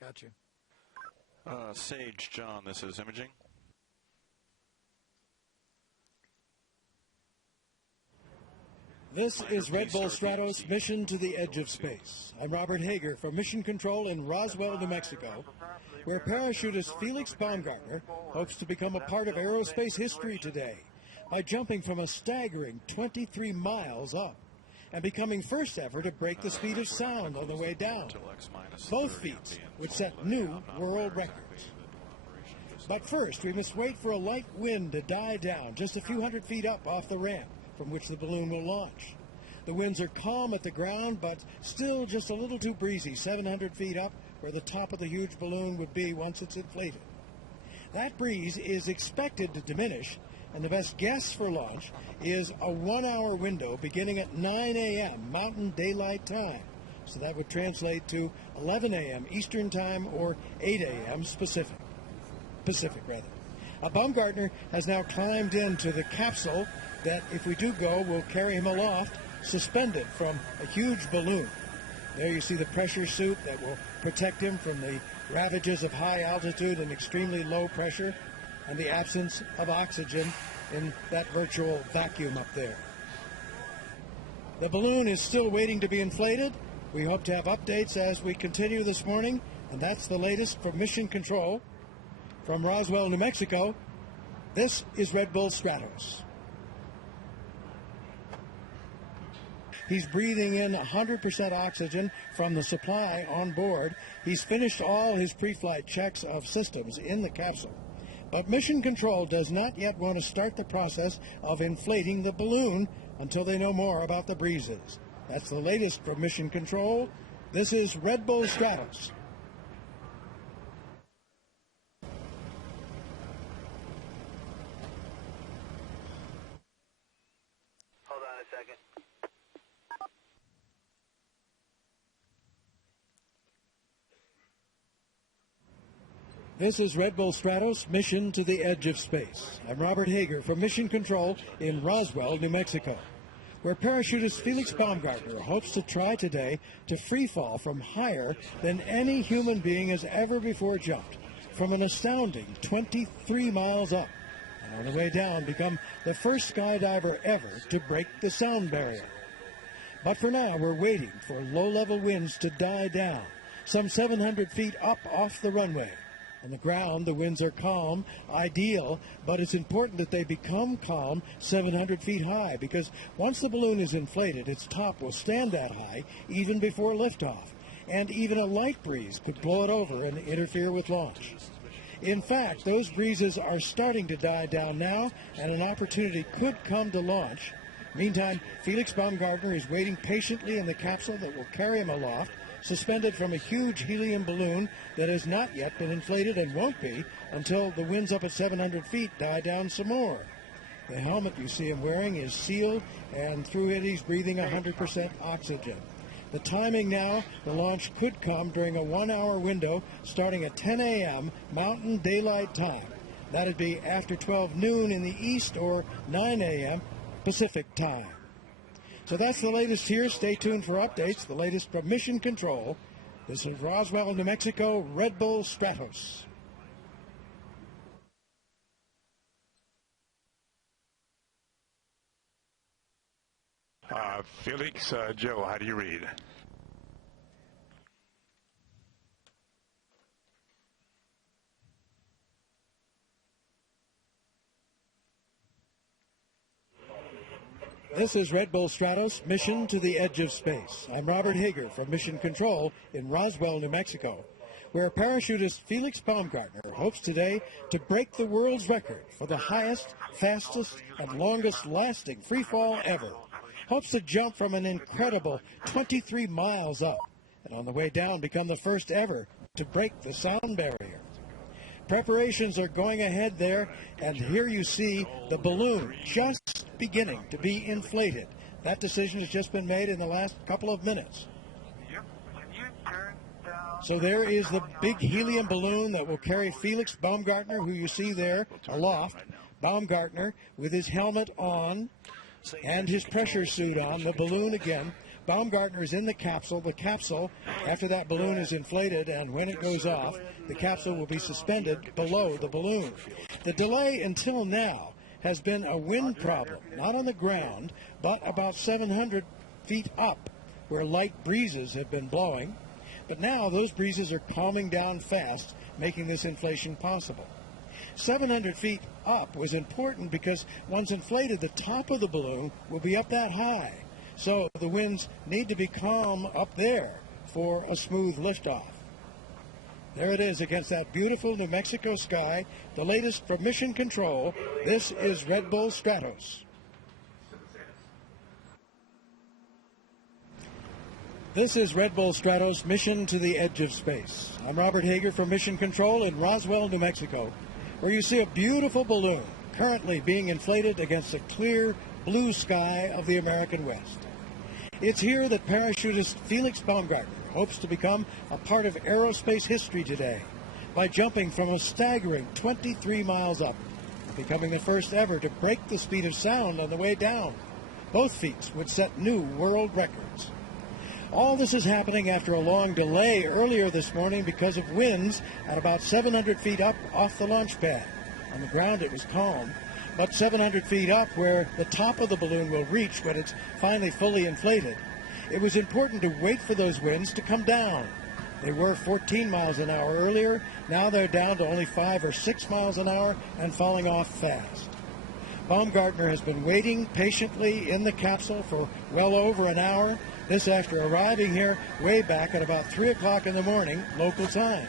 Got you. Sage John, this is imaging. This is Red Bull Stratos mission to the edge of space. I'm Robert Hager from Mission Control in Roswell, New Mexico, where parachutist Felix Baumgartner hopes to become a part of aerospace history today by jumping from a staggering 23 miles up and becoming first ever to break the speed of sound on the way down. Both feats would set new world records. But first, we must wait for a light wind to die down just a few hundred feet up off the ramp from which the balloon will launch. The winds are calm at the ground, but still just a little too breezy, 700 feet up where the top of the huge balloon would be once it's inflated. That breeze is expected to diminish, and the best guess for launch is a 1-hour window beginning at 9 a.m. Mountain Daylight Time. So that would translate to 11 a.m. Eastern Time or 8 a.m. Pacific. Baumgartner has now climbed into the capsule that, if we do go, will carry him aloft, suspended from a huge balloon. There you see the pressure suit that will protect him from the ravages of high altitude and extremely low pressure, and the absence of oxygen in that virtual vacuum up there. The balloon is still waiting to be inflated. We hope to have updates as we continue this morning, and that's the latest from Mission Control. From Roswell, New Mexico, this is Red Bull Stratos. He's breathing in 100% oxygen from the supply on board. He's finished all his pre-flight checks of systems in the capsule. But Mission Control does not yet want to start the process of inflating the balloon until they know more about the breezes. That's the latest from Mission Control. This is Red Bull Stratos. This is Red Bull Stratos, mission to the edge of space. I'm Robert Hager from Mission Control in Roswell, New Mexico, where parachutist Felix Baumgartner hopes to try today to free fall from higher than any human being has ever before jumped, from an astounding 23 miles up, and on the way down become the first skydiver ever to break the sound barrier. But for now, we're waiting for low-level winds to die down, some 700 feet up off the runway. On the ground, the winds are calm, ideal, but it's important that they become calm 700 feet high, because once the balloon is inflated, its top will stand that high even before liftoff, and even a light breeze could blow it over and interfere with launch. In fact, those breezes are starting to die down now, and an opportunity could come to launch. Meantime, Felix Baumgartner is waiting patiently in the capsule that will carry him aloft, suspended from a huge helium balloon that has not yet been inflated and won't be until the winds up at 700 feet die down some more. The helmet you see him wearing is sealed, and through it he's breathing 100% oxygen. The timing now, the launch could come during a 1-hour window starting at 10 a.m. Mountain Daylight Time. That'd be after 12 noon in the east or 9 a.m. Pacific Time. So that's the latest here. Stay tuned for updates. The latest from Mission Control. This is Roswell, New Mexico, Red Bull Stratos. Felix, Joe, how do you read? This is Red Bull Stratos, mission to the edge of space. I'm Robert Hager from Mission Control in Roswell, New Mexico, where parachutist Felix Baumgartner hopes today to break the world's record for the highest, fastest, and longest-lasting free fall ever. Hopes to jump from an incredible 23 miles up, and on the way down become the first ever to break the sound barrier. Preparations are going ahead there, and here you see the balloon just beginning to be inflated. That decision has just been made in the last couple of minutes. So there is the big helium balloon that will carry Felix Baumgartner, who you see there aloft. Baumgartner with his helmet on and his pressure suit on. The balloon again Baumgartner is in the capsule. The capsule, after that balloon is inflated and when it goes off, the capsule will be suspended below the balloon. The delay until now has been a wind problem, not on the ground, but about 700 feet up, where light breezes have been blowing. But now those breezes are calming down fast, making this inflation possible. 700 feet up was important because once inflated, the top of the balloon will be up that high. So the winds need to be calm up there for a smooth liftoff. There it is against that beautiful New Mexico sky. The latest from Mission Control. This is Red Bull Stratos. This is Red Bull Stratos, mission to the edge of space. I'm Robert Hager from Mission Control in Roswell, New Mexico, where you see a beautiful balloon currently being inflated against the clear blue sky of the American West. It's here that parachutist Felix Baumgartner hopes to become a part of aerospace history today by jumping from a staggering 23 miles up, becoming the first ever to break the speed of sound on the way down. Both feats would set new world records. All this is happening after a long delay earlier this morning because of winds at about 700 feet up off the launch pad. On the ground it was calm, but 700 feet up where the top of the balloon will reach when it's finally fully inflated, it was important to wait for those winds to come down. They were 14 miles an hour earlier. Now they're down to only 5 or 6 miles an hour and falling off fast. Baumgartner has been waiting patiently in the capsule for well over an hour. This after arriving here way back at about 3 o'clock in the morning, local time.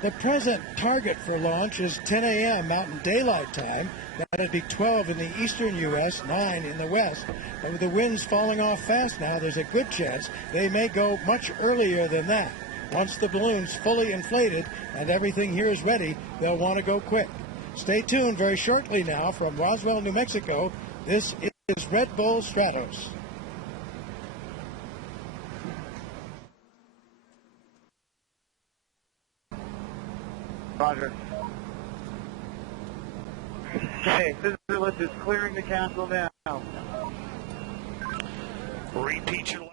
The present target for launch is 10 a.m. Mountain Daylight Time. That'd be 12 in the eastern U.S., 9 in the west. But with the winds falling off fast now, there's a good chance they may go much earlier than that. Once the balloon's fully inflated and everything here is ready, they'll want to go quick. Stay tuned very shortly now from Roswell, New Mexico. This is Red Bull Stratos. Roger. Okay, Physicist is clearing the capsule now. Repeat your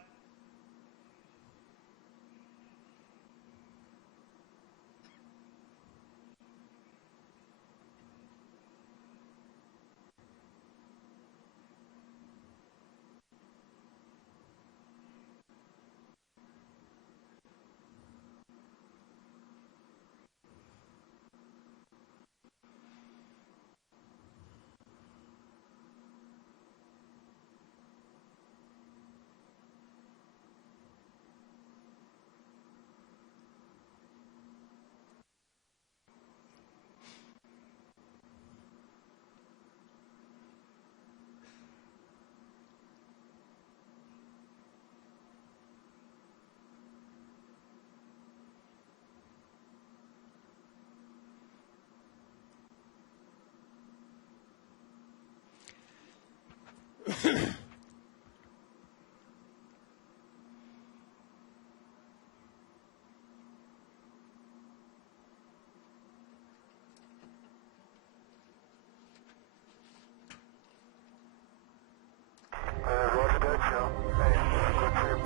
Roger that, Joe. Hey, good trip.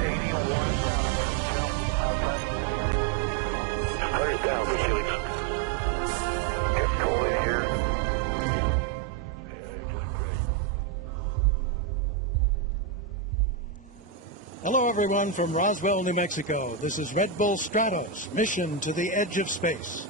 81 outside. Fire's down, Felix. Get cold in here. Hello everyone from Roswell, New Mexico. This is Red Bull Stratos, mission to the edge of space.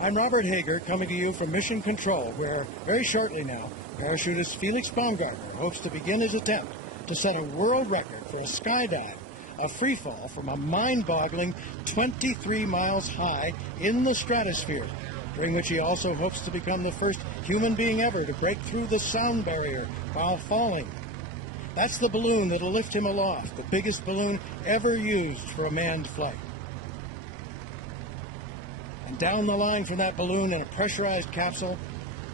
I'm Robert Hager, coming to you from Mission Control, where very shortly now, parachutist Felix Baumgartner hopes to begin his attempt to set a world record for a skydive, a free fall from a mind-boggling 23 miles high in the stratosphere, during which he also hopes to become the first human being ever to break through the sound barrier while falling. That's the balloon that'll lift him aloft, the biggest balloon ever used for a manned flight. And down the line from that balloon in a pressurized capsule,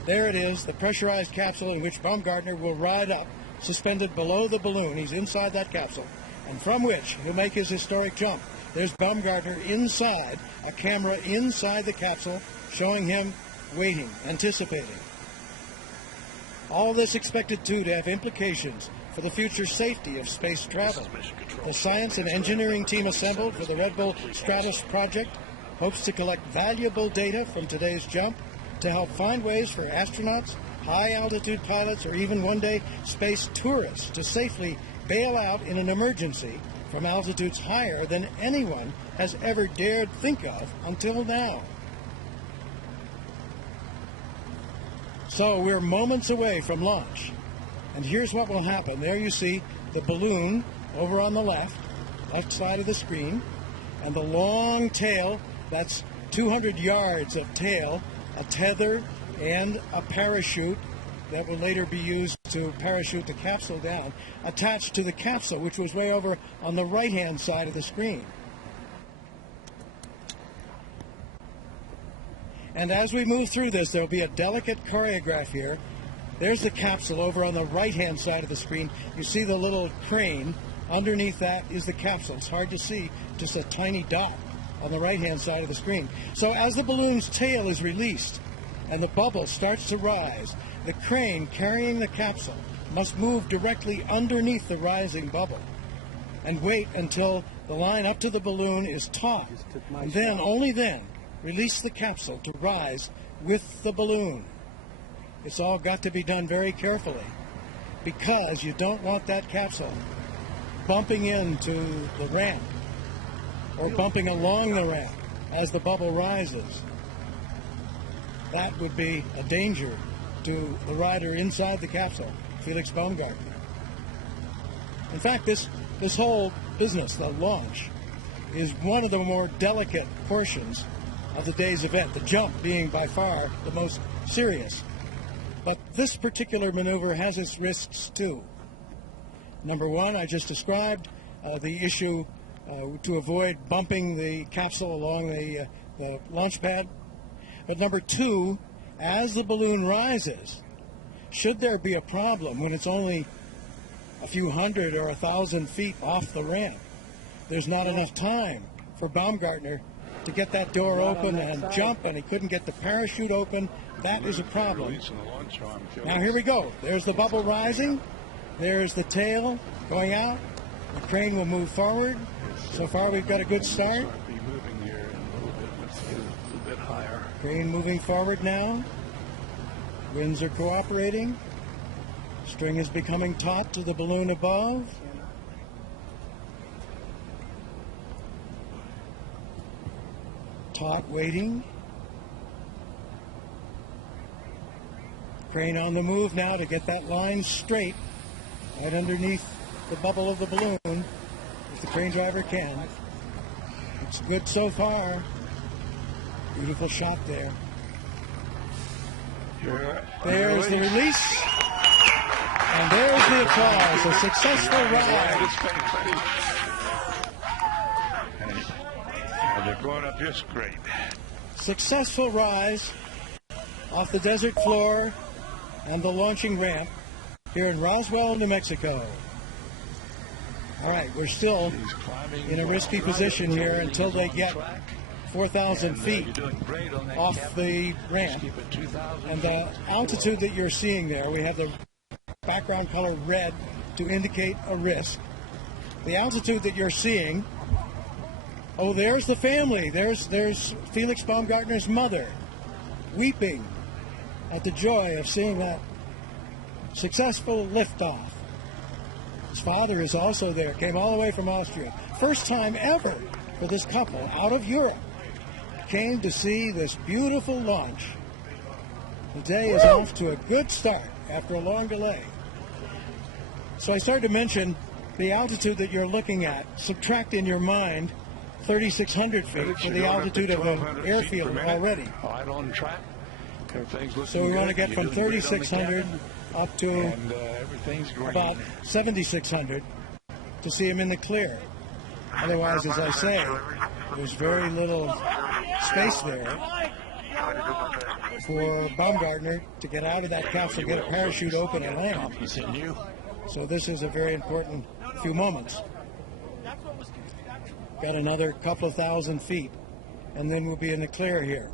there it is, the pressurized capsule in which Baumgartner will ride up, suspended below the balloon. He's inside that capsule, and from which he'll make his historic jump. There's Baumgartner inside, a camera inside the capsule, showing him waiting, anticipating. All this expected, too, to have implications for the future safety of space travel. The science and engineering team assembled for the Red Bull Stratos project hopes to collect valuable data from today's jump to help find ways for astronauts, high-altitude pilots, or even one day space tourists to safely bail out in an emergency from altitudes higher than anyone has ever dared think of until now. So we're moments away from launch, and here's what will happen. There you see the balloon over on the left side of the screen, and the long tail, that's 200 yards of tail, a tether, and a parachute that will later be used to parachute the capsule down, attached to the capsule, which was way over on the right-hand side of the screen. And as we move through this, there'll be a delicate choreograph here. There's the capsule over on the right-hand side of the screen. You see the little crane. Underneath that is the capsule. It's hard to see, just a tiny dot on the right-hand side of the screen. So as the balloon's tail is released and the bubble starts to rise, the crane carrying the capsule must move directly underneath the rising bubble and wait until the line up to the balloon is taut, and then, only then, release the capsule to rise with the balloon. It's all got to be done very carefully because you don't want that capsule bumping into the ramp or bumping along the ramp as the bubble rises. That would be a danger to the rider inside the capsule, Felix Baumgartner. In fact, this whole business, the launch, is one of the more delicate portions of the day's event, the jump being by far the most serious. But this particular maneuver has its risks too. Number one, I just described the issue to avoid bumping the capsule along the launch pad. But number two, as the balloon rises, should there be a problem when it's only a few hundred or 1,000 feet off the ramp, there's not enough time for Baumgartner to get that door open and jump, and he couldn't get the parachute open. That is a problem. Now here we go. There's the bubble rising. There's the tail going out. The crane will move forward. So far we've got a good start. Crane moving forward now. Winds are cooperating. String is becoming taut to the balloon above. Taut waiting. Crane on the move now to get that line straight right underneath the bubble of the balloon, if the crane driver can. It's good so far. Beautiful shot there. There's the release. And there's the applause. A successful ride. And they're going up just great. Successful rise off the desert floor and the launching ramp here in Roswell, New Mexico. All right, we're still in a risky position here until they get 4,000 feet off the ramp. And the altitude that you're seeing there, we have the background color red to indicate a risk. The altitude that you're seeing, oh, there's the family. There's Felix Baumgartner's mother weeping at the joy of seeing that successful liftoff. His father is also there, came all the way from Austria. First time ever for this couple out of Europe. Came to see this beautiful launch. The day is off to a good start after a long delay. So I started to mention the altitude that you're looking at. Subtract in your mind 3,600 feet for the altitude of an airfield already. Right on track. So we want to get from 3,600 up to about 7,600 to see him in the clear. Otherwise, as I say, there's very little space there for Baumgartner to get out of that capsule, get a parachute open and land. So this is a very important few moments. Got another couple of thousand feet, and then we'll be in the clear here.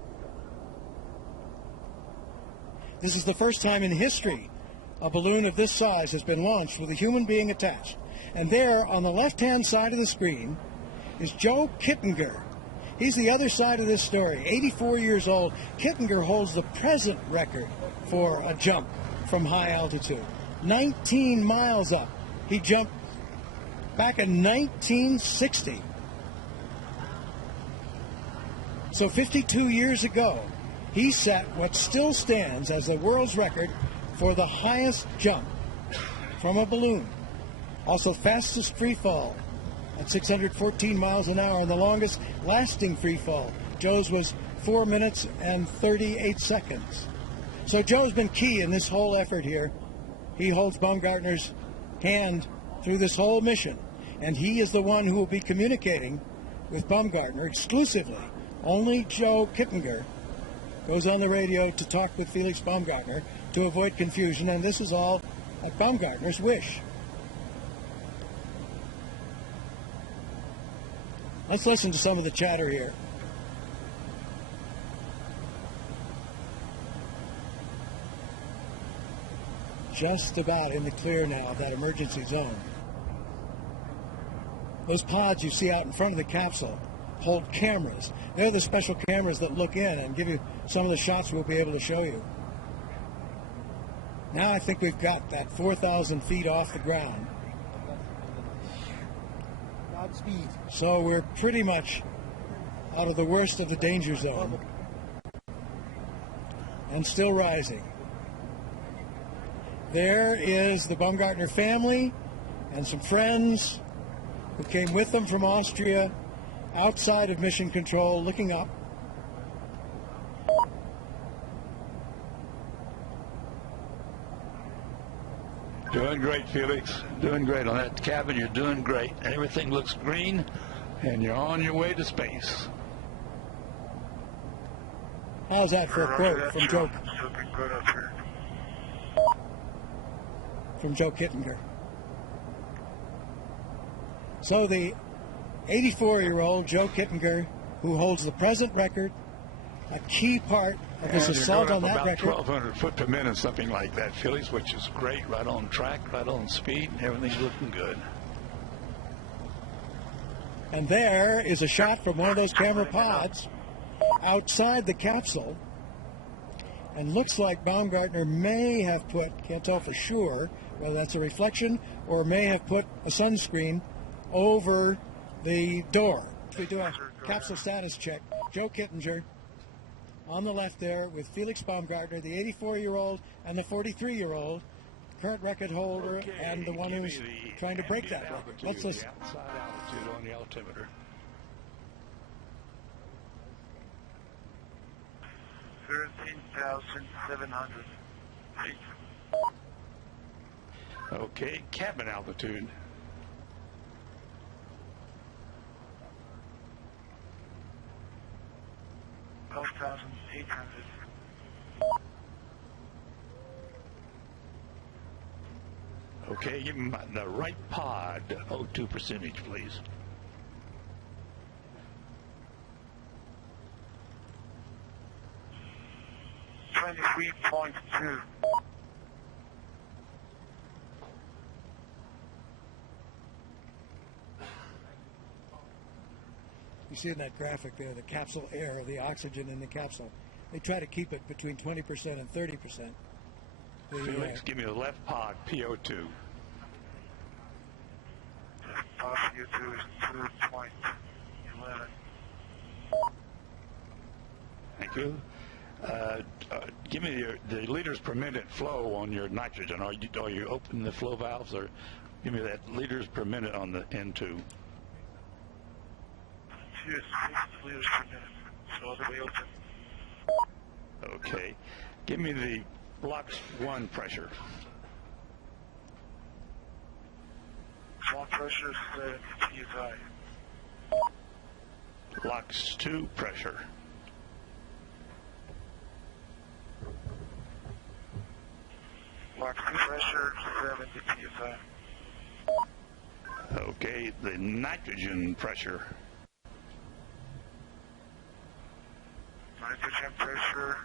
This is the first time in history a balloon of this size has been launched with a human being attached. And there, on the left-hand side of the screen, is Joe Kittinger. He's the other side of this story. 84 years old. Kittinger holds the present record for a jump from high altitude. 19 miles up. He jumped back in 1960. So 52 years ago, he set what still stands as the world's record for the highest jump from a balloon. Also fastest free fall at 614 miles an hour, and the longest lasting free fall. Joe's was 4 minutes and 38 seconds. So Joe's been key in this whole effort here. He holds Baumgartner's hand through this whole mission, and he is the one who will be communicating with Baumgartner exclusively. Only Joe Kittinger goes on the radio to talk with Felix Baumgartner to avoid confusion, and this is all at Baumgartner's wish. Let's listen to some of the chatter here. Just about in the clear now of that emergency zone. Those pods you see out in front of the capsule hold cameras. They're the special cameras that look in and give you some of the shots we'll be able to show you. Now I think we've got that 4,000 feet off the ground. Godspeed. So we're pretty much out of the worst of the danger zone. And still rising. There is the Baumgartner family and some friends who came with them from Austria outside of Mission Control, looking up. Doing great, Felix. Doing great on that cabin. You're doing great. Everything looks green, and you're on your way to space. How's that for a quote from Joe? From Joe Kittinger. So the 84-year-old Joe Kittinger, who holds the present record, a key part of this assault on that record. 1,200 foot per minute, something like that, Felix, which is great. Right on track, right on speed. Everything's looking good. And there is a shot from one of those camera pods outside the capsule. And looks like Baumgartner may have put, can't tell for sure whether that's a reflection, or may have put a sunscreen over the door. We do a capsule status check. Joe Kittinger on the left there with Felix Baumgartner, the 84-year-old and the 43-year-old, current record holder, and the one who's trying to break that record. Let's listen. Outside altitude on the altimeter. 13,700 feet. Okay, cabin altitude. 12,800. Okay, give me the right pod. O2 percentage, please. .2. You see in that graphic there, the capsule air, the oxygen in the capsule. They try to keep it between 20% and 30%. Felix, give me the left pod, PO2. Pod PO2 is 2.11. Thank you. Give me the liters per minute flow on your nitrogen. Are you opening the flow valves, or give me that liters per minute on the N2? 2 is 6 liters per minute. So all the way open. Okay. Give me the LOX 1 pressure. Small pressure is 70 psi. LOX 2 pressure. LOX 2 pressure 70 psi. Okay, the nitrogen pressure. Nitrogen pressure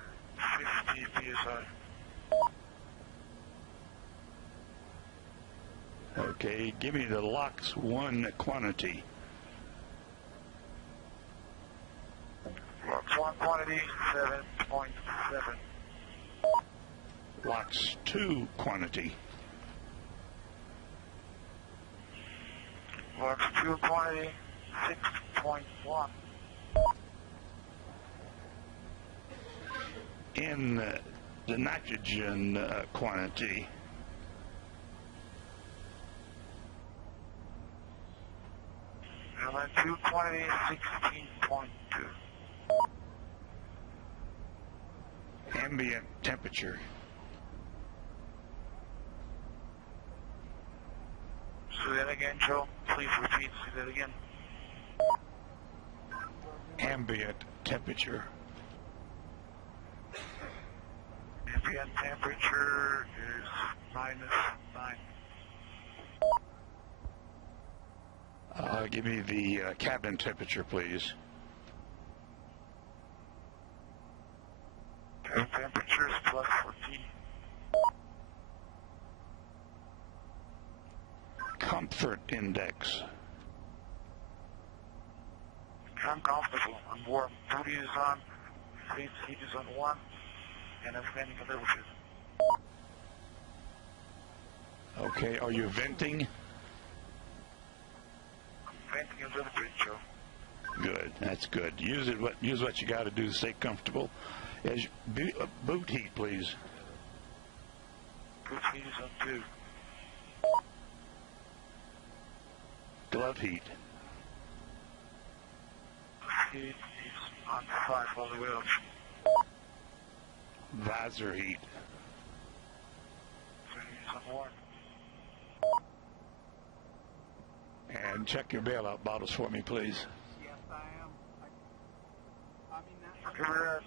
50 psi. Okay, give me the LOX 1 quantity. LOX 1 quantity, 7.7. LOX 2 quantity. LOX 2 quantity, 6.1. In the nitrogen quantity. LN 2 quantity, 16.2. Ambient temperature. Say that again, Joe. Please repeat. Say that again. Ambient temperature. Ambient temperature is -9. Give me the cabin temperature, please. Cabin temperature is +14. Comfort index. I'm comfortable. I'm warm. Booty is on. Face heat is on 1. And I'm standing a little bit. Okay, are you venting? Venting a little bit, Joe. Good, that's good. Use what you got to do to stay comfortable. Boot heat, please. Boot heat is on 2. Glove heat. Heat is on 5 all the way up. Visor heat. So he's on 1. And check your bailout bottles for me, please. Yes, I am. I mean, that's We're at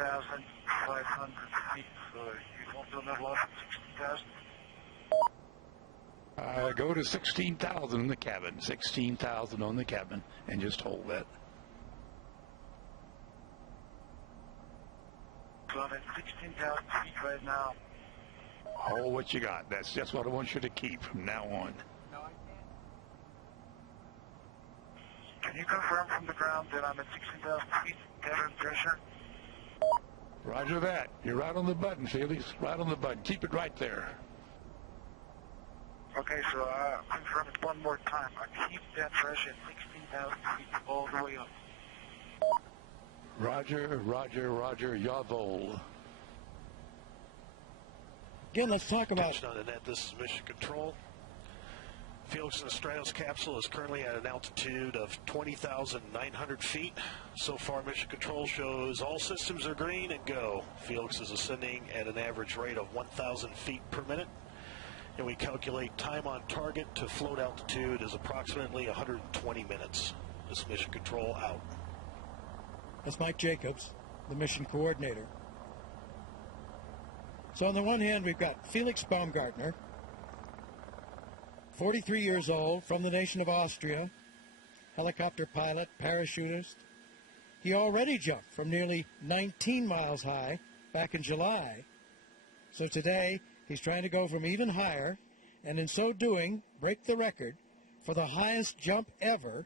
16,500 feet, so you won't do enough loss at 16,000. Go to 16,000 in the cabin. 16,000 on the cabin, and just hold that. So I'm at 16,000 feet right now. Hold what you got. That's just what I want you to keep from now on. no, I can't. Can you confirm from the ground that I'm at 16,000 feet, cabin pressure? Roger that. You're right on the button, Felix. Right on the button. Keep it right there. Okay, so confirm it one more time. I keep that pressure at 16,000 feet all the way up. Roger, roger, roger, Yavol. Again, let's talk about Attention on the net. This is Mission Control. Felix Baumgartner capsule is currently at an altitude of 20,900 feet. So far, Mission Control shows all systems are green and go. Felix is ascending at an average rate of 1,000 feet per minute. And we calculate time on target to float altitude is approximately 120 minutes. This is Mission Control out. That's Mike Jacobs, the mission coordinator. So on the one hand, we've got Felix Baumgartner, 43 years old, from the nation of Austria, helicopter pilot, parachutist. He already jumped from nearly 19 miles high back in July. So today, he's trying to go from even higher, and in so doing, break the record for the highest jump ever,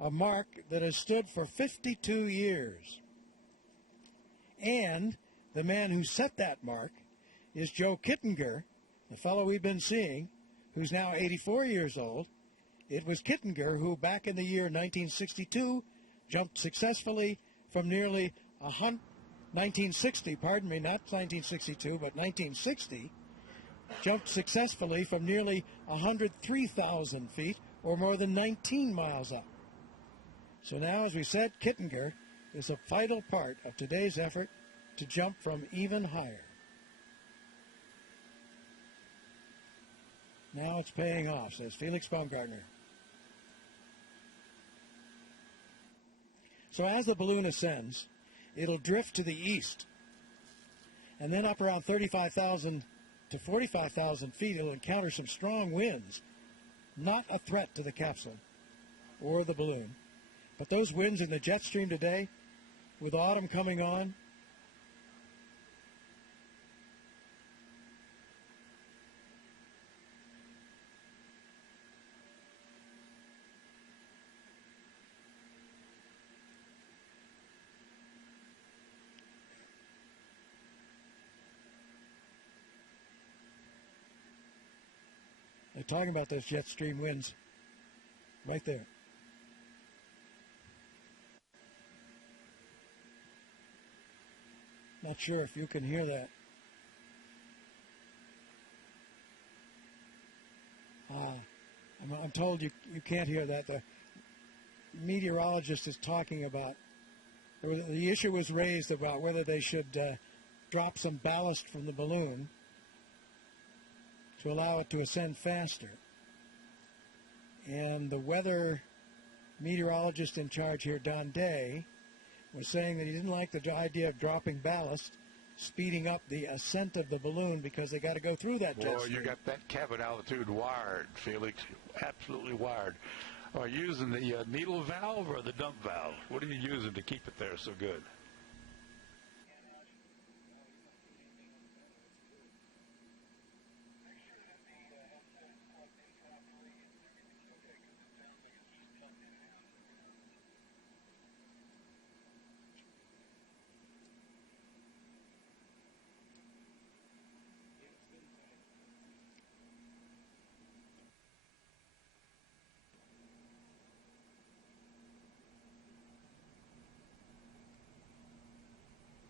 a mark that has stood for 52 years. And the man who set that mark is Joe Kittinger, the fellow we've been seeing, who's now 84 years old. It was Kittinger who, back in the year 1962, jumped successfully from nearly 1960, pardon me, not 1962, but 1960, jumped successfully from nearly 103,000 feet, or more than 19 miles up. So now, as we said, Kittinger is a vital part of today's effort to jump from even higher. Now it's paying off, says Felix Baumgartner. So as the balloon ascends, it'll drift to the east. And then up around 35,000 to 45,000 feet, it'll encounter some strong winds. Not a threat to the capsule or the balloon. But those winds in the jet stream today, with autumn coming on, talking about those jet stream winds right there. Not sure if you can hear that. I'm told you can't hear that. The meteorologist is talking about, the issue was raised about whether they should drop some ballast from the balloon to allow it to ascend faster. And the weather meteorologist in charge here, Don Day, was saying that he didn't like the idea of dropping ballast, speeding up the ascent of the balloon because they got to go through that jet stream. Boy, you got that cabin altitude wired, Felix, absolutely wired. Are you using the needle valve or the dump valve? What are you using to keep it there so good?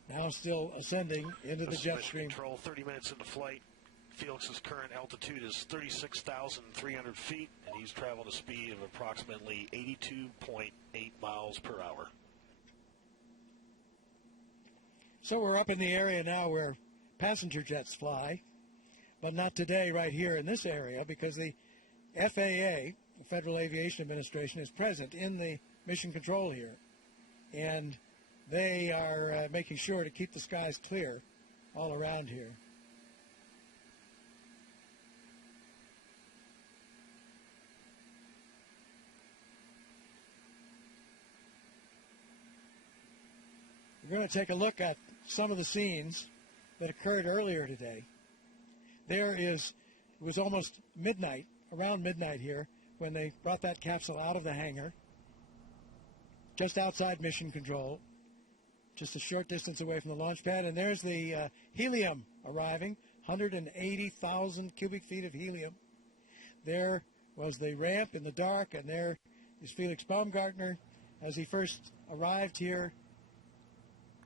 Now still ascending into the jet stream. Control, 30 minutes into flight. Felix's current altitude is 36,300 feet, and he's traveling a speed of approximately 82.8 miles per hour. So we're up in the area now where passenger jets fly, but not today right here in this area because the FAA, the Federal Aviation Administration, is present in the mission control here. And they are making sure to keep the skies clear all around here. We're going to take a look at some of the scenes that occurred earlier today. It was almost midnight, around midnight here, when they brought that capsule out of the hangar, just outside mission control, just a short distance away from the launch pad. And there's the helium arriving, 180,000 cubic feet of helium. There was the ramp in the dark, and there is Felix Baumgartner as he first arrived here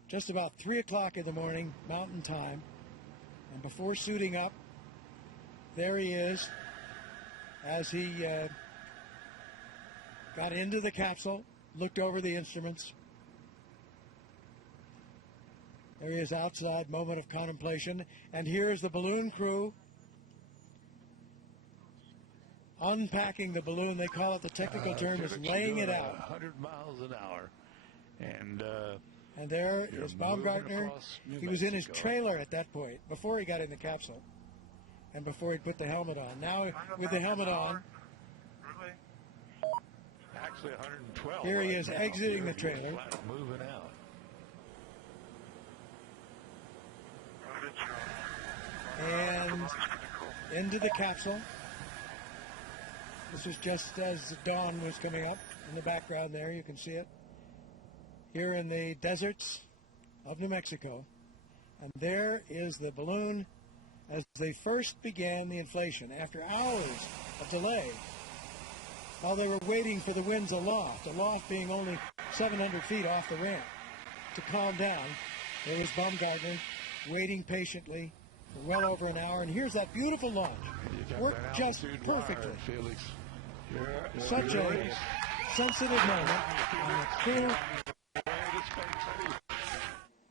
just about 3 o'clock in the morning, Mountain Time. And before suiting up, there he is as he got into the capsule, looked over the instruments. There he is outside, moment of contemplation. And here's the balloon crew unpacking the balloon. They call it, the technical term is laying it out. 100 miles an hour. And there is Baumgartner. He was in his trailer at that point, before he got in the capsule, and before he put the helmet on. Now, with the helmet on, Actually 112. here he is exiting the trailer. Moving out. And into the capsule. This was just as the dawn was coming up in the background there. You can see it here in the deserts of New Mexico. And there is the balloon as they first began the inflation after hours of delay. While they were waiting for the winds aloft being only 700 feet off the ramp, to calm down, there was Baumgartner waiting patiently for well over an hour. And here's that beautiful launch. Worked just perfectly. Felix. Such a sensitive moment. And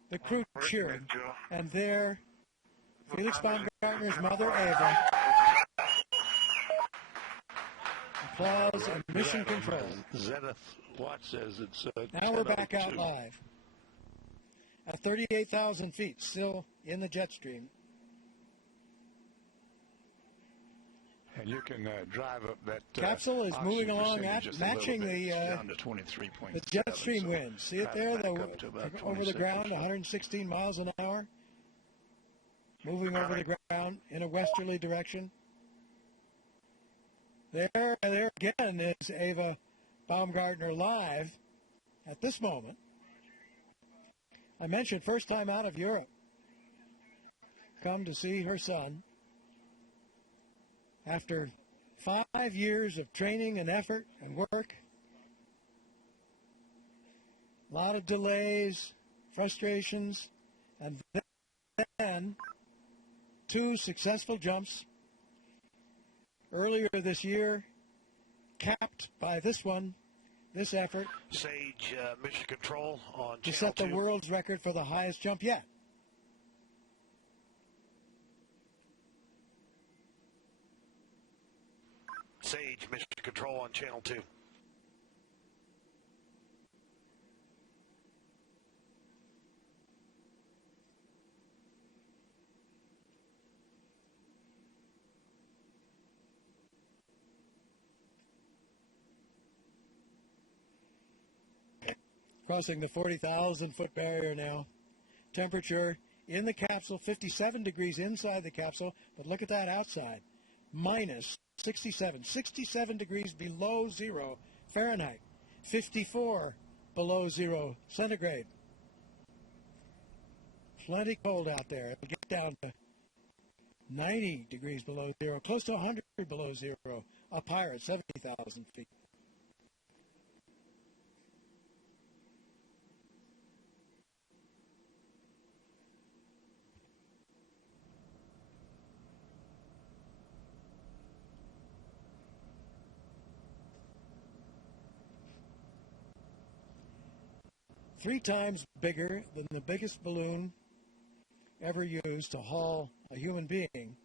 the crew cheering. And there, Felix Baumgartner's mother, Ava. Applause and mission control. Zenith watch says it's now we're back out live at 38,000 feet, still in the jet stream. And you can drive up that capsule is moving along, matching the jet stream wind. See it there, over the ground, 116 miles an hour, moving over the ground in a westerly direction. There again is Ava Baumgartner live at this moment. I mentioned first time out of Europe. Come to see her son after 5 years of training and effort and work. A lot of delays, frustrations, and then 2 successful jumps earlier this year, capped by this effort. Sage, mission control on to channel set the 2. world's record for the highest jump yet. Sage, mission control on channel 2. Crossing the 40,000-foot barrier now. Temperature in the capsule, 57 degrees inside the capsule, but look at that outside. Minus 67. 67 degrees below 0 Fahrenheit. 54 below 0 centigrade. Plenty cold out there. It'll get down to 90 degrees below 0, close to 100 below 0 up higher at 70,000 feet. Three times bigger than the biggest balloon ever used to haul a human being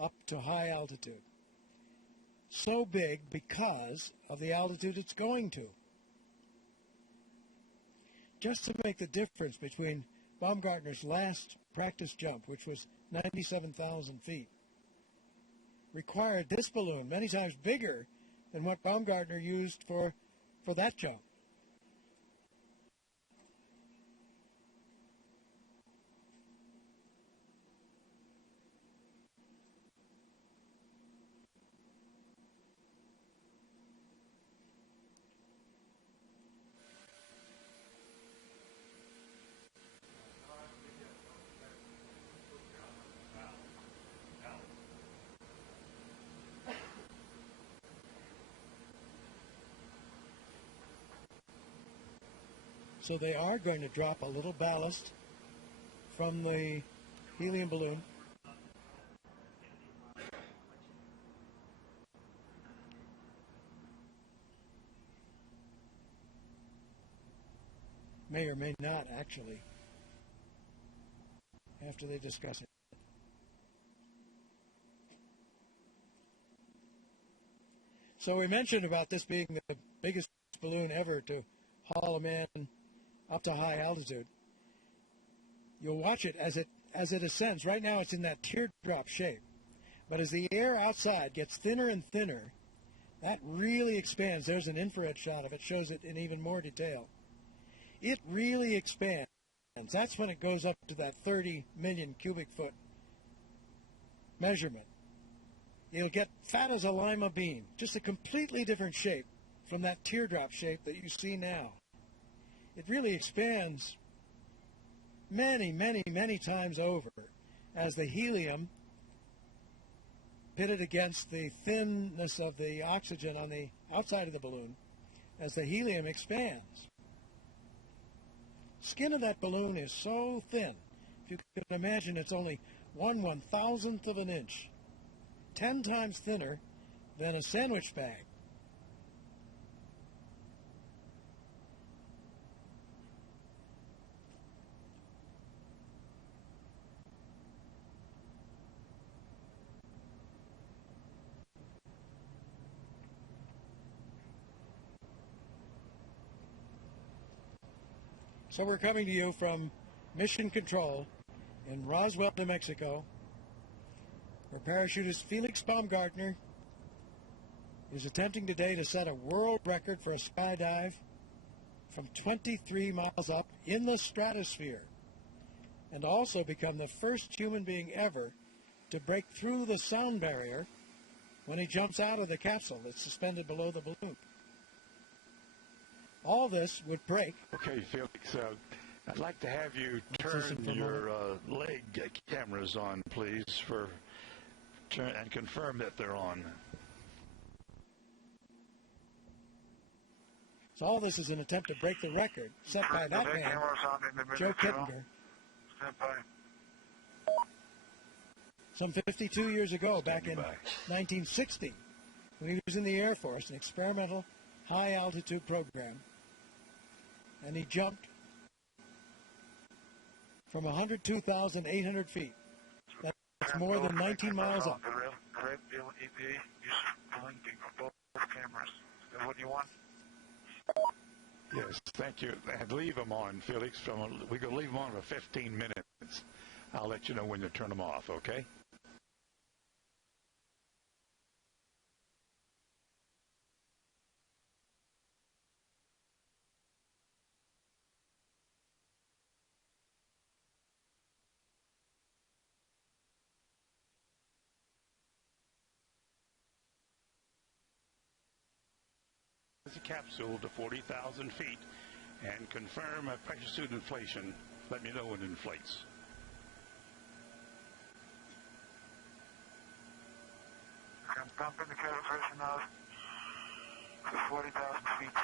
up to high altitude. So big because of the altitude it's going to. Just to make the difference between Baumgartner's last practice jump, which was 97,000 feet, required this balloon many times bigger than what Baumgartner used for that jump. So they are going to drop a little ballast from the helium balloon. May or may not, actually, after they discuss it. So we mentioned about this being the biggest balloon ever to haul a man up to high altitude. You'll watch it as it ascends. Right now it's in that teardrop shape. But as the air outside gets thinner and thinner, that really expands. There's an infrared shot of it, shows it in even more detail. It really expands. That's when it goes up to that 30 million cubic foot measurement. It'll get fat as a lima bean, just a completely different shape from that teardrop shape that you see now. It really expands many, many, many times over as the helium pitted against the thinness of the oxygen on the outside of the balloon, as the helium expands. Skin of that balloon is so thin, if you can imagine, it's only 1/1000th of an inch, 10 times thinner than a sandwich bag. So we're coming to you from Mission Control in Roswell, New Mexico, where parachutist Felix Baumgartner is attempting today to set a world record for a skydive from 23 miles up in the stratosphere, and also become the first human being ever to break through the sound barrier when he jumps out of the capsule that's suspended below the balloon. All this would break. Okay, Felix, I'd like to have you turn your leg cameras on, please, and confirm that they're on. So all this is an attempt to break the record set by that man, cameras on in the Joe minute, Kittinger, Stand by. some 52 years ago, back in 1960, when he was in the Air Force, an experimental high-altitude program, and he jumped from 102,800 feet. That's more than 19 miles up. The red LED is blinking both cameras. Is that what you want? Yes, thank you. And leave them on, Felix. We can leave them on for 15 minutes. I'll let you know when to turn them off, okay? The capsule to 40,000 feet and confirm a pressure suit inflation. Let me know when it inflates. I'm pumping the calibration out to 40,000 feet.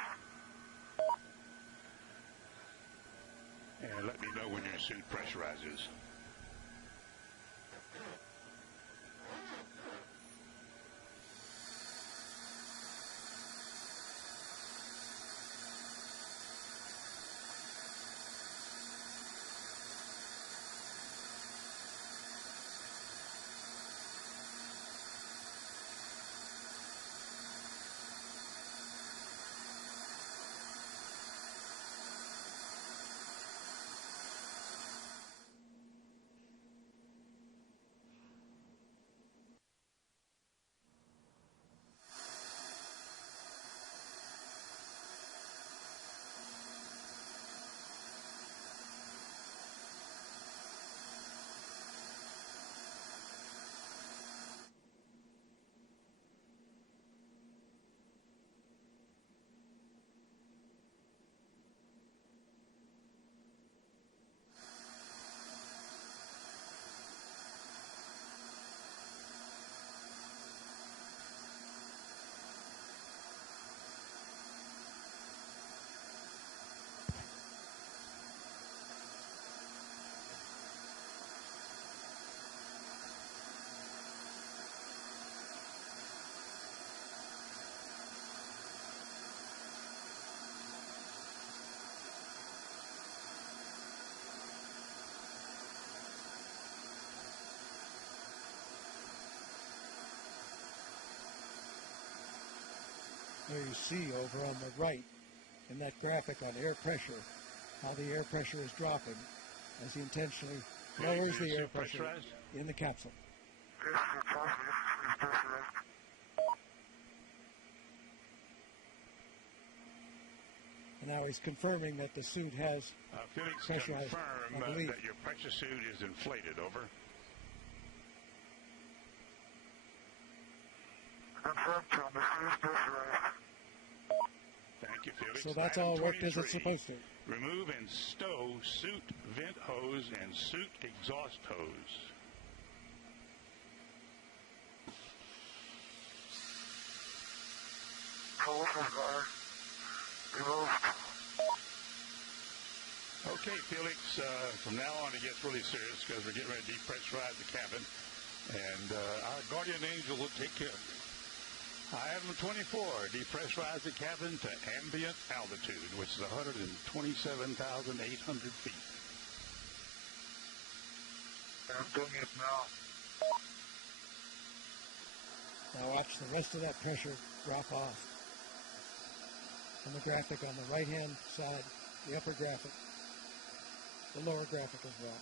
And let me know when your suit pressurizes. There you see over on the right in that graphic on air pressure how the air pressure is dropping as he intentionally lowers the air pressure in the capsule. And now he's confirming that the suit has Felix, pressurized, confirm I believe. that your pressure suit is inflated. Over. Thank you, Felix. So that's Item all worked as 23. it's supposed to. Remove and stow suit vent hose and suit exhaust hose. Okay, Felix, from now on it gets really serious because we're getting ready to depressurize the cabin, and our guardian angel will take care of you. Item 24, depressurize the cabin to ambient altitude, which is 127,800 feet. I'm doing it now. Now watch the rest of that pressure drop off. On the graphic on the right-hand side, the upper graphic, the lower graphic as well.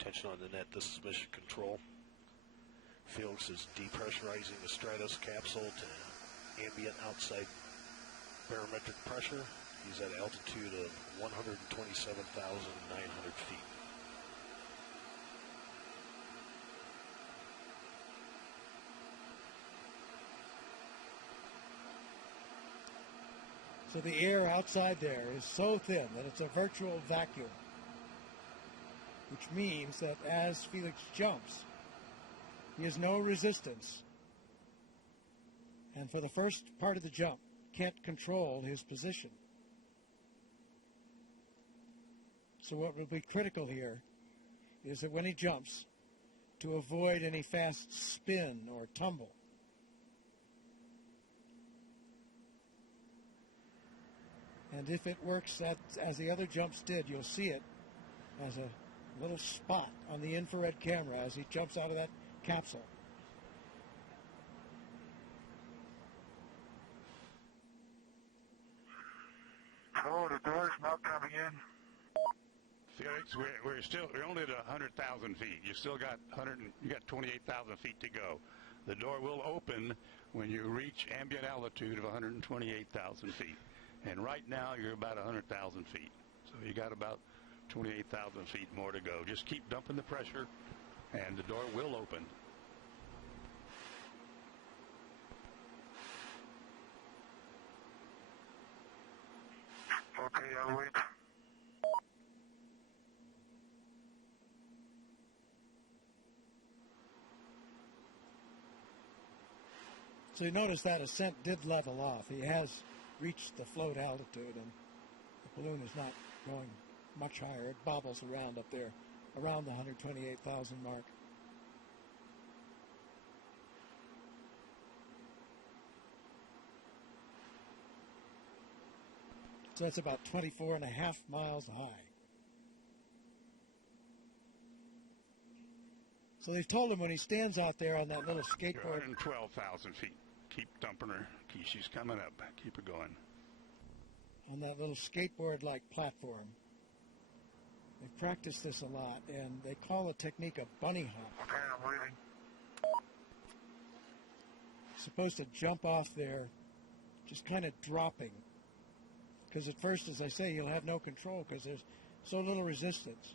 Attention on the net, this is Mission Control. Felix is depressurizing the Stratos capsule to ambient outside barometric pressure. He's at an altitude of 127,900 feet. So the air outside there is so thin that it's a virtual vacuum, which means that as Felix jumps, he has no resistance, and for the first part of the jump, can't control his position. So what will be critical here is that when he jumps, to avoid any fast spin or tumble. And if it works as the other jumps did, you'll see it as a little spot on the infrared camera as he jumps out of that capsule. Oh, the door's not coming in. Felix, we're only at 100,000 feet. You still got 28,000 feet to go. The door will open when you reach ambient altitude of 128,000 feet. And right now you're about 100,000 feet. So you got about 28,000 feet more to go. Just keep dumping the pressure and the door will open. Okay, I'll wait. So you notice that ascent did level off. He has reached the float altitude, and the balloon is not going much higher. It bobbles around up there, around the 128,000 mark. So that's about 24.5 miles high. So they've told him when he stands out there on that little skateboard. 112,000 feet. Keep dumping her. She's coming up. Keep her going. On that little skateboard-like platform. They've practiced this a lot, and they call the technique a bunny hop. Okay, I'm waiting. Supposed to jump off there, just kind of dropping. Because at first, as I say, he'll have no control because there's so little resistance.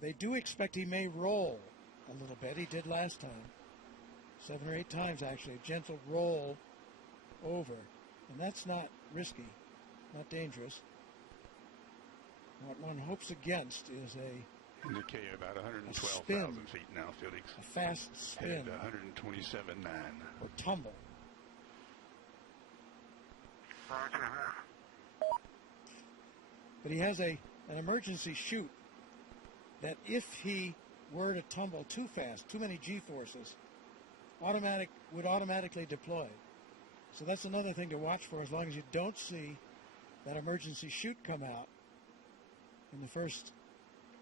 They do expect he may roll a little bit. He did last time. 7 or 8 times, actually. A gentle roll over. And that's not risky, not dangerous. What one hopes against is indicated about 112,000 feet now, Felix. A fast spin. 127.9. Or tumble. But he has an emergency chute that if he were to tumble too fast, too many G-forces, would automatically deploy. So that's another thing to watch for as long as you don't see that emergency chute come out in the first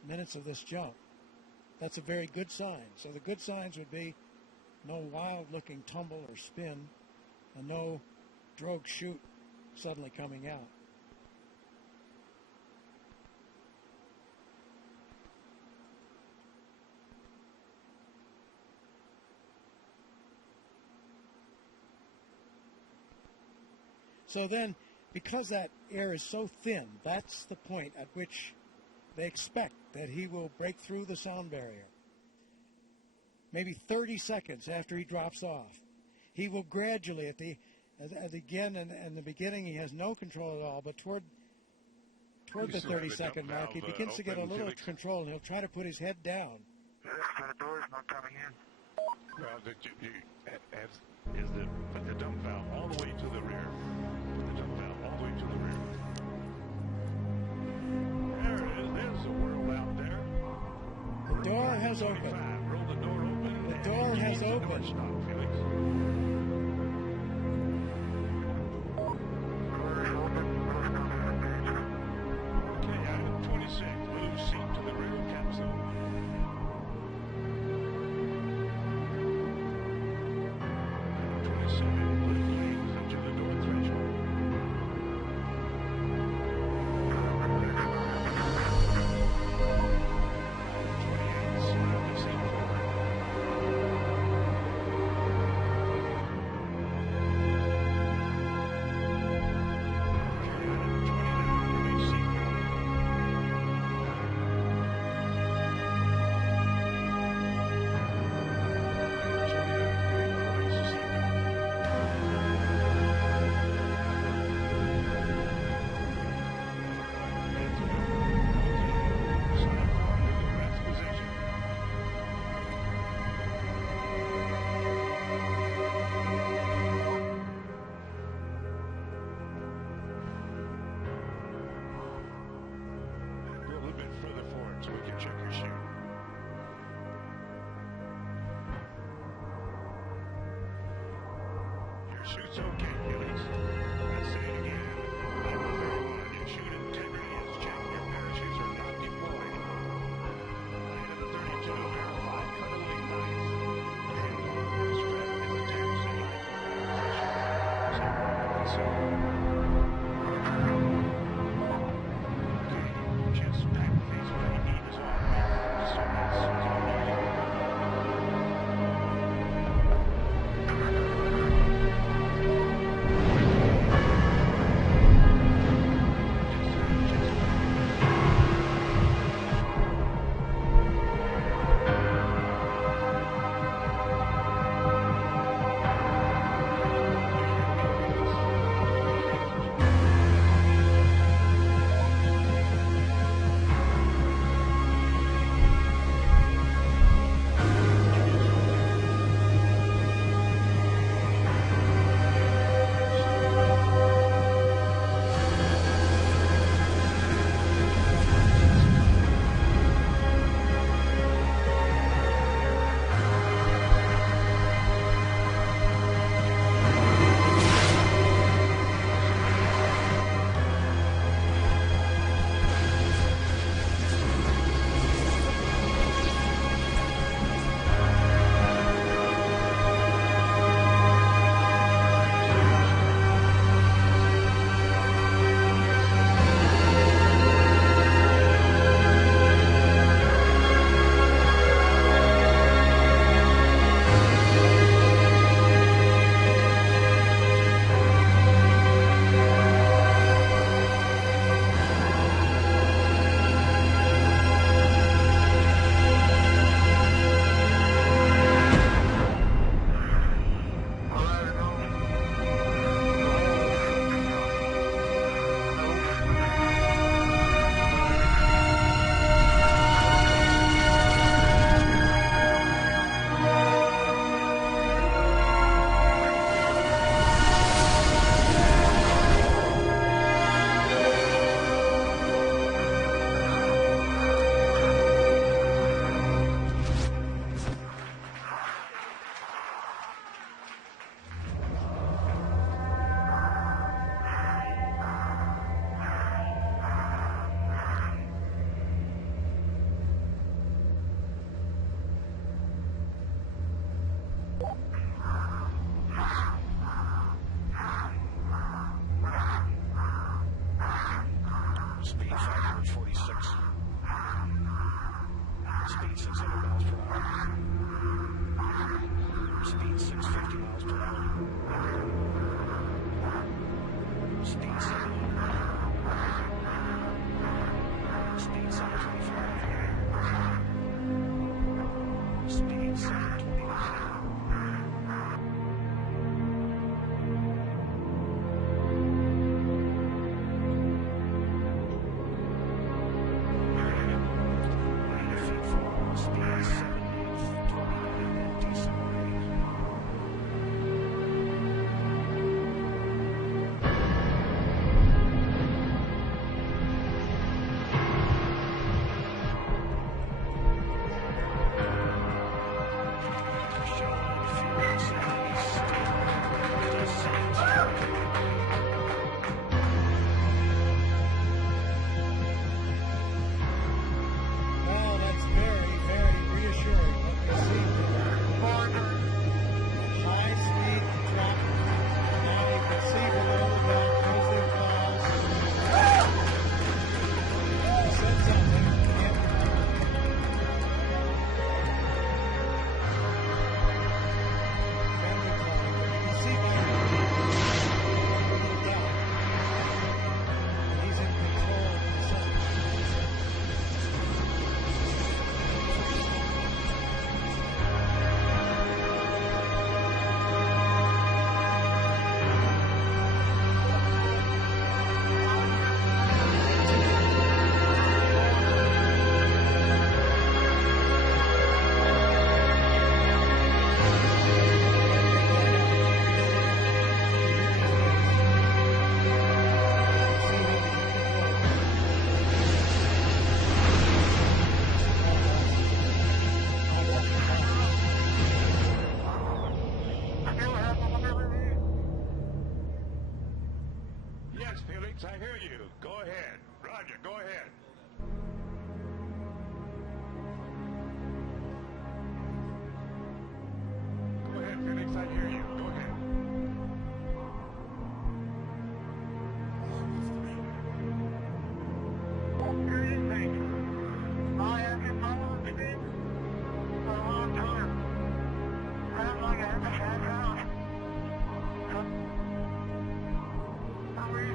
minutes of this jump. That's a very good sign. So the good signs would be no wild-looking tumble or spin and no drogue chute suddenly coming out. So then, because that air is so thin, that's the point at which they expect that he will break through the sound barrier. Maybe 30 seconds after he drops off. He will gradually, again in the beginning, he has no control at all, but toward the 30-second mark, he begins to get a little control, and he'll try to put his head down. Yes, the door's not coming in. Well, put the dump valve all the way to the rear. Put the dump valve all the way to the rear. There it is. There's the world out there. The door has opened. Roll the door open. The door has opened. Stop, Felix. Door's open. Door's coming in, Okay, item 26. Move seat to the rear capsule. Shoot's okay, Felix. I say it again. I will verify your shoot integrity is checked. Your parachutes are not deployed. Line of the 32, verify cutaway nice. And strap is attached to light position. So welcome and so. Okay, chest back face ready, beam is on. Starts slowly. Speed 546. Speed 600 miles per hour. Speed 650 miles per hour. Speed 700. Speed 725. Speed 720. hear you. Go ahead. Roger, go ahead. Go ahead, Felix, I hear you. Go ahead. Good evening. I have been following speed for a long time. Sounds like I have a fast house. How are you?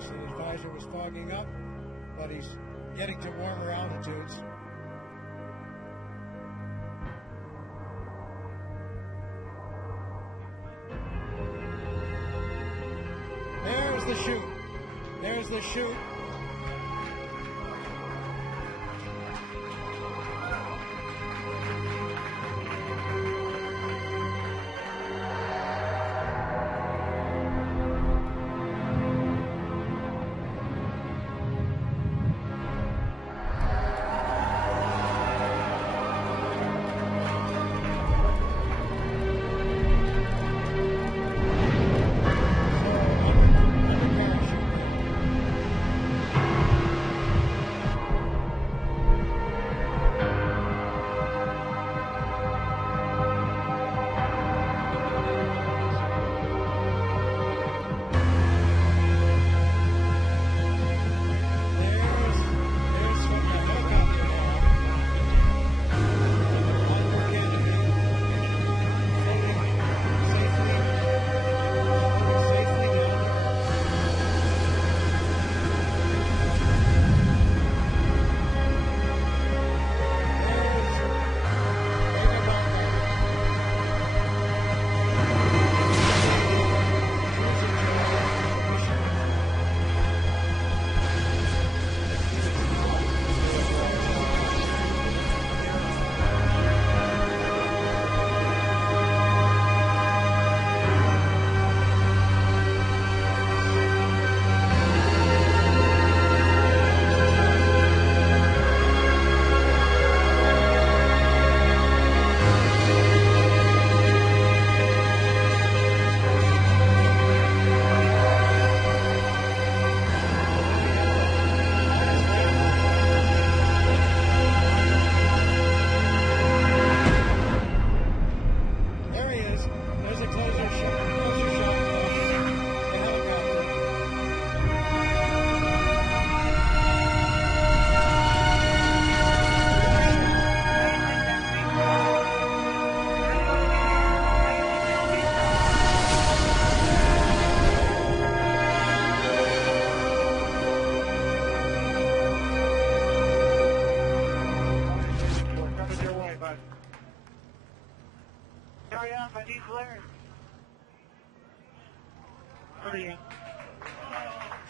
The advisor was fogging up, but he's getting to warmer altitudes. There's the chute. There's the chute.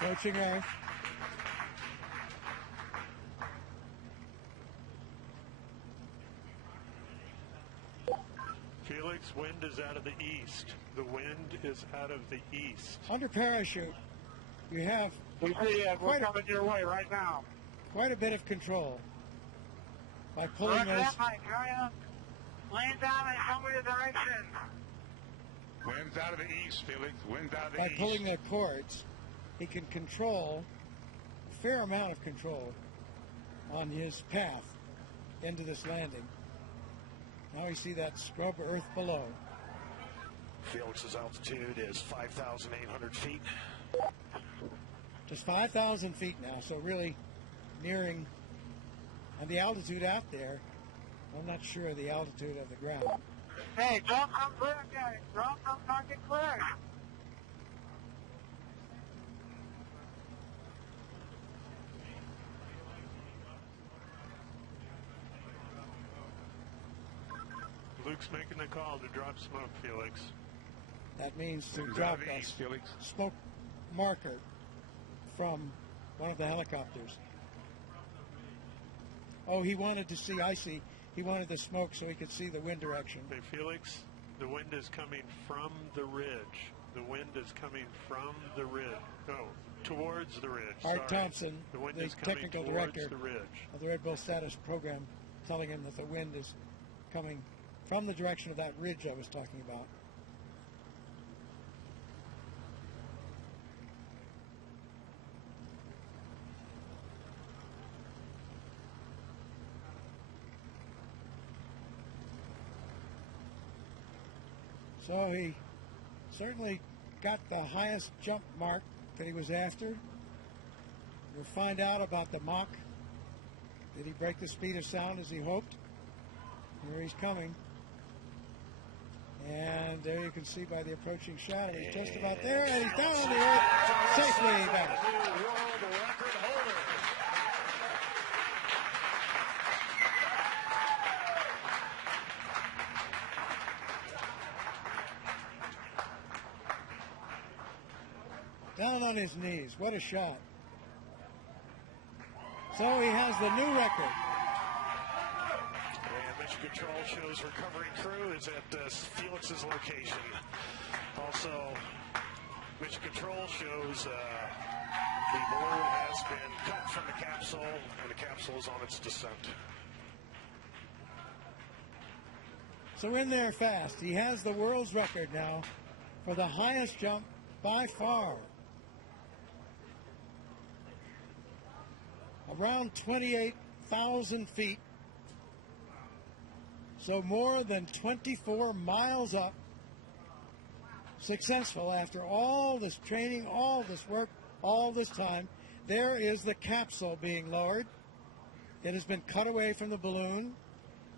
Approaching Earth. Felix, wind is out of the east. The wind is out of the east. Under parachute, you have We're coming your way right now. quite a bit of control by pulling those. Land down in some of the direction. Wind's out of the east, Felix. Wind's out of the By east. pulling the cords, he can control a fair amount of control on his path into this landing. Now we see that scrub earth below. Felix's altitude is 5,800 feet. Just 5,000 feet now, so really nearing, and the altitude out there I'm not sure of the altitude of the ground. Hey, don't come clear, guys. Don't come target clear. Luke's making the call to drop smoke, Felix. That means to drop a East, Felix. smoke marker from one of the helicopters. Oh, he wanted to see, I see. He wanted the smoke so he could see the wind direction. Hey, Felix, the wind is coming from the ridge. The wind is coming from the ridge. No, towards the ridge. Art Sorry. Thompson, The wind the is coming technical towards director the ridge. of the Red Bull Stratos program, telling him that the wind is coming from the direction of that ridge I was talking about. So he certainly got the highest jump mark that he was after. We'll find out about the Mach. Did he break the speed of sound as he hoped? Here he's coming. And there you can see by the approaching shadow, he's just about there, and he's down on the earth, safely back. New world record holder. Down on his knees. What a shot. So he has the new record. And Mission Control shows recovering crew is at Felix's location. Also, Mission Control shows the balloon has been cut from the capsule, and the capsule is on its descent. So in there fast. He has the world's record now for the highest jump by far. Around 28,000 feet. So more than 24 miles up. Successful after all this training, all this work, all this time. There is the capsule being lowered. It has been cut away from the balloon.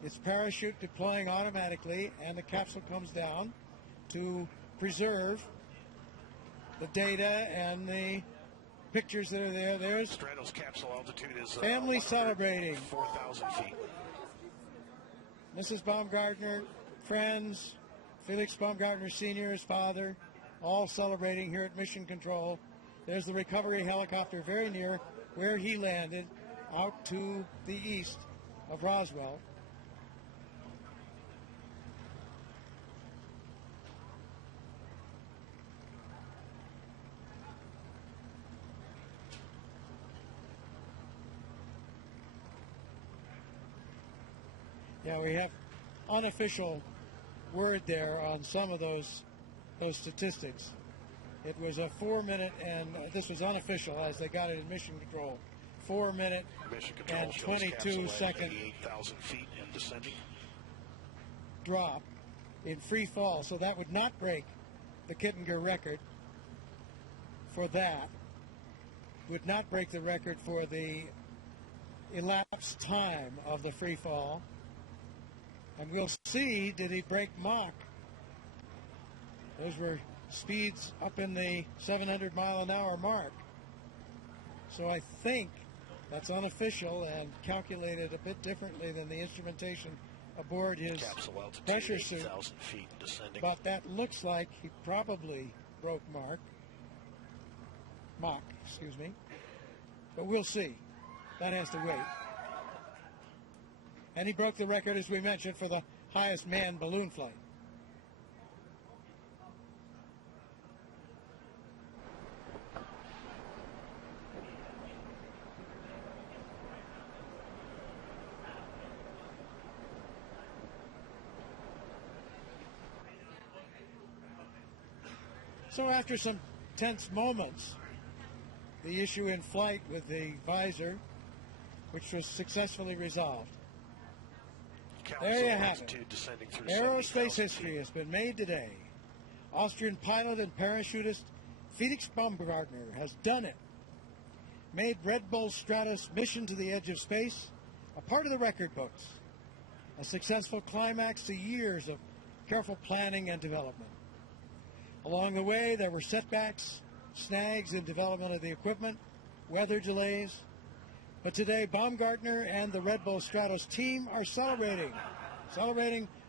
Its parachute deploying automatically, and the capsule comes down to preserve the data and the pictures that are there. There's Stratos capsule altitude is family celebrating. 4,000 feet. Mrs. Baumgartner, friends, Felix Baumgartner Sr., his father, all celebrating here at Mission Control. There's the recovery helicopter very near where he landed, out to the east of Roswell. Yeah, we have unofficial word there on some of those statistics. It was a 4 minute, and this was unofficial as they got it in Mission Control. 4 minute Mission Control and shows 22 capsule at second 88,000 feet and descending. drop in free fall. So that would not break the Kittinger record for that. Would not break the record for the elapsed time of the free fall. And we'll see, did he break Mach? Those were speeds up in the 700 mile an hour mark. So I think that's unofficial and calculated a bit differently than the instrumentation aboard his Capsule altitude, pressure suit. 8,000 feet and descending. But that looks like he probably broke Mach, excuse me. But we'll see. That has to wait. And he broke the record, as we mentioned, for the highest manned balloon flight. So after some tense moments, the issue in flight with the visor, which was successfully resolved. There you have it. Aerospace history has been made today. Austrian pilot and parachutist Felix Baumgartner has done it. Made Red Bull Stratos mission to the edge of space a part of the record books. a successful climax to years of careful planning and development. Along the way, there were setbacks, snags in development of the equipment, weather delays. But today, Baumgartner and the Red Bull Stratos team are celebrating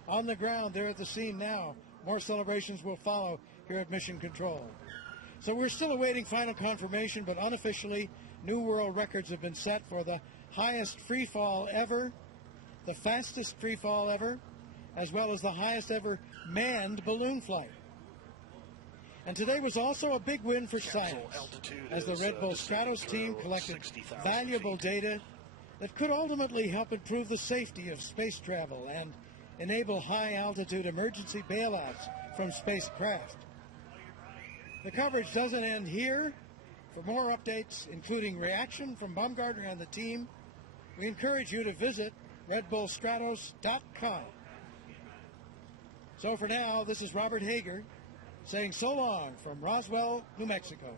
on the ground. They're at the scene now. More celebrations will follow here at Mission Control. So we're still awaiting final confirmation, but unofficially, new world records have been set for the highest free fall ever, the fastest free fall ever, as well as the highest ever manned balloon flight. And today was also a big win for science, as the Red Bull Stratos team collected valuable data that could ultimately help improve the safety of space travel and enable high-altitude emergency bailouts from spacecraft. The coverage doesn't end here. For more updates, including reaction from Baumgartner and the team, we encourage you to visit redbullstratos.com. So for now, this is Robert Hager saying so long from Roswell, New Mexico.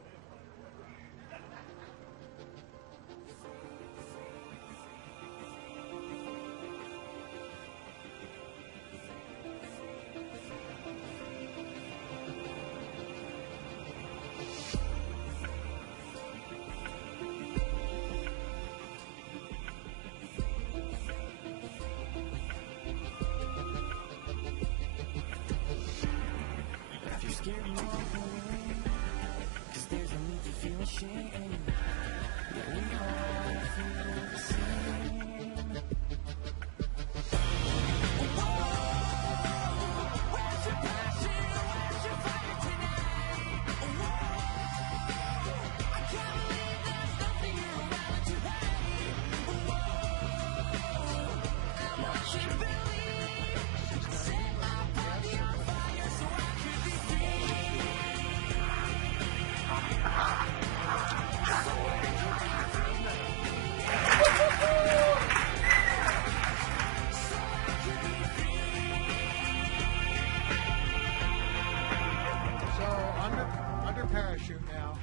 Parachute now.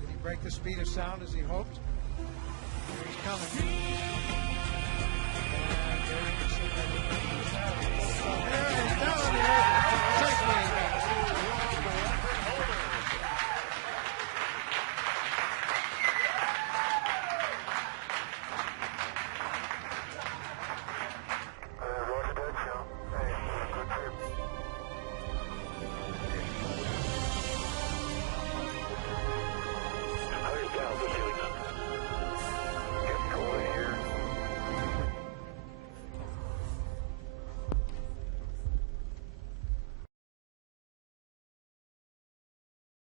Did he break the speed of sound as he hoped? Here he's coming. And there he is.